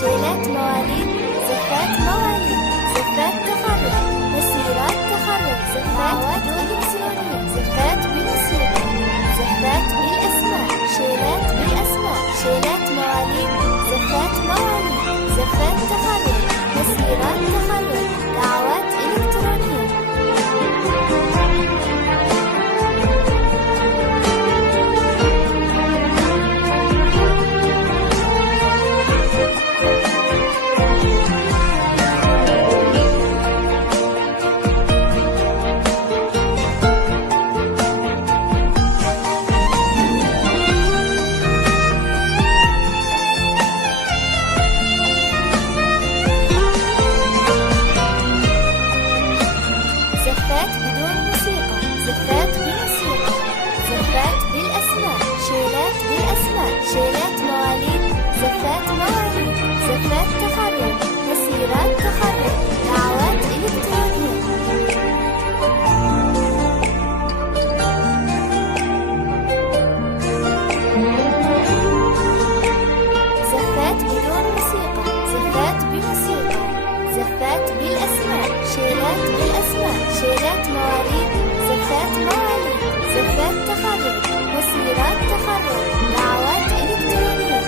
شيلات مواليد، زفات مواليد، زفات تخرج، مسيرات تخرج، زفات إلكترونية، زفات بموسيقى، زفات بالأسماء، شيلات بالأسماء، شيلات مواليد، زفات مواليد، زفات تخرج، مسيرات تخرج، دعوات إلكترونية. زفات بدون موسيقى، زفات بموسيقى، زفات بالأسماء، شيلات بالأسماء، شيلات مواليد، زفات مواليد، زفات تخرج، مسيرات تخرج، دعوات إلكترونية. زفات بدون موسيقى، زفات بموسيقى، زفات بالأسماء، شيلات بالأسماء، شيلات مواليد، زفات مواليد، زفات تخرج، مسيرات تخرج، دعوات إلكترونية.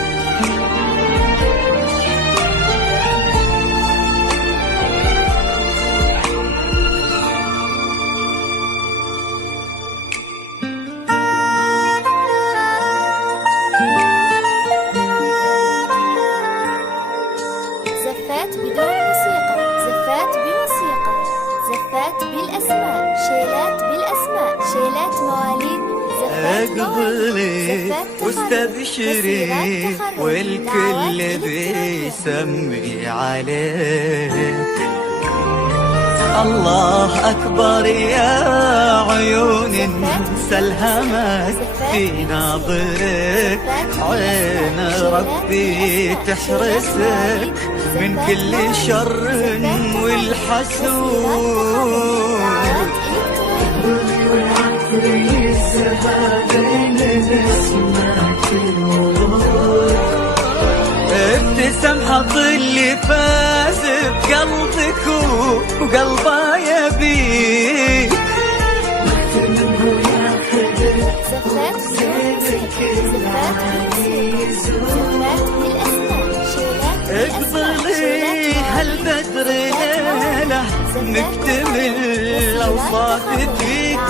زفات بدون موسيقى، زفات بموسيقى، زفات بالأسماء، شيلات بالأسماء، شيلات مواليد، زفات مواليد، زفات تخرج، واستبشري مسيرات تخرج، والكل دعوات إلكترونية. بيسمي عليك. الله أكبر يا عيون سلهمت في ناظرك، عين ربي تحرسك من كل شر والحسود. ابتسم حظ اللي فاز بقلبك وقلبه يبيك. زفات بالأسماء، شيلات اقبلي هالبدر ليلة مكتمل أوصاف فيك.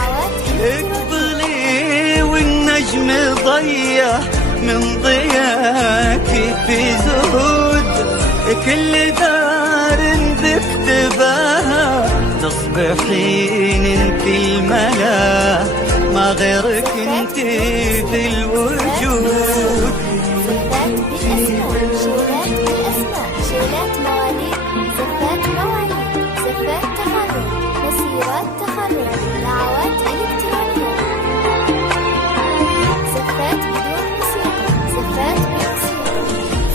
اقبلي والنجم ضيع من ضياك في زهود. كل دار بكتبها تصبحين انت الملا، ما غيرك انت في الوجود. زفات بالأسماء، شيلات بالأسماء، شيلات مواليد، زفات مواليد، زفات تخرج، مسيرات تخرج، دعوات إلكترونية. زفات بدون موسيقى، زفات بموسيقى.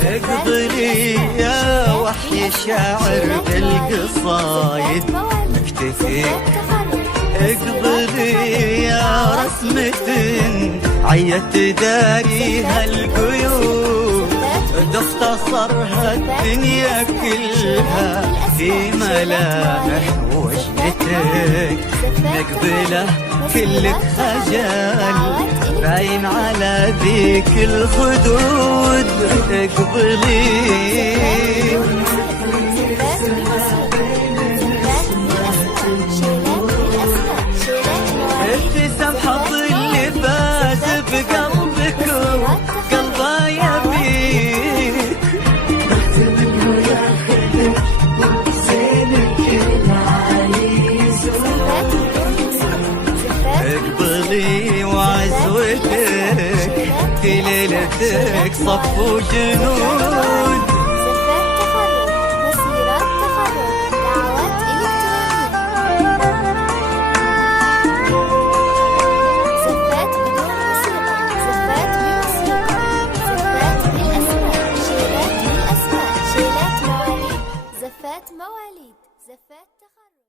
اقبلي يا وحي الشاعر بالقصايد مكتفيك. اقبلي يا رسمة عيت داريها القيود، تختصرها الدنيا كلها في ملامح وجهتك. مقبلة كلك خجل باين على ذيك الخدود. اقبلي ابتسم حظ اللي فاز بقلبك وقلبه يبيك. اقبلي وعزوتك في ليلتك صف وجنود. زفات تخرج، مسيرات تخرج، دعوات إلكترونية. زفات بدون موسيقى، زفات بموسيقى، زفات بالأسماء، شيلات بالأسماء، شيلات مواليد، زفات مواليد، زفات تخرج.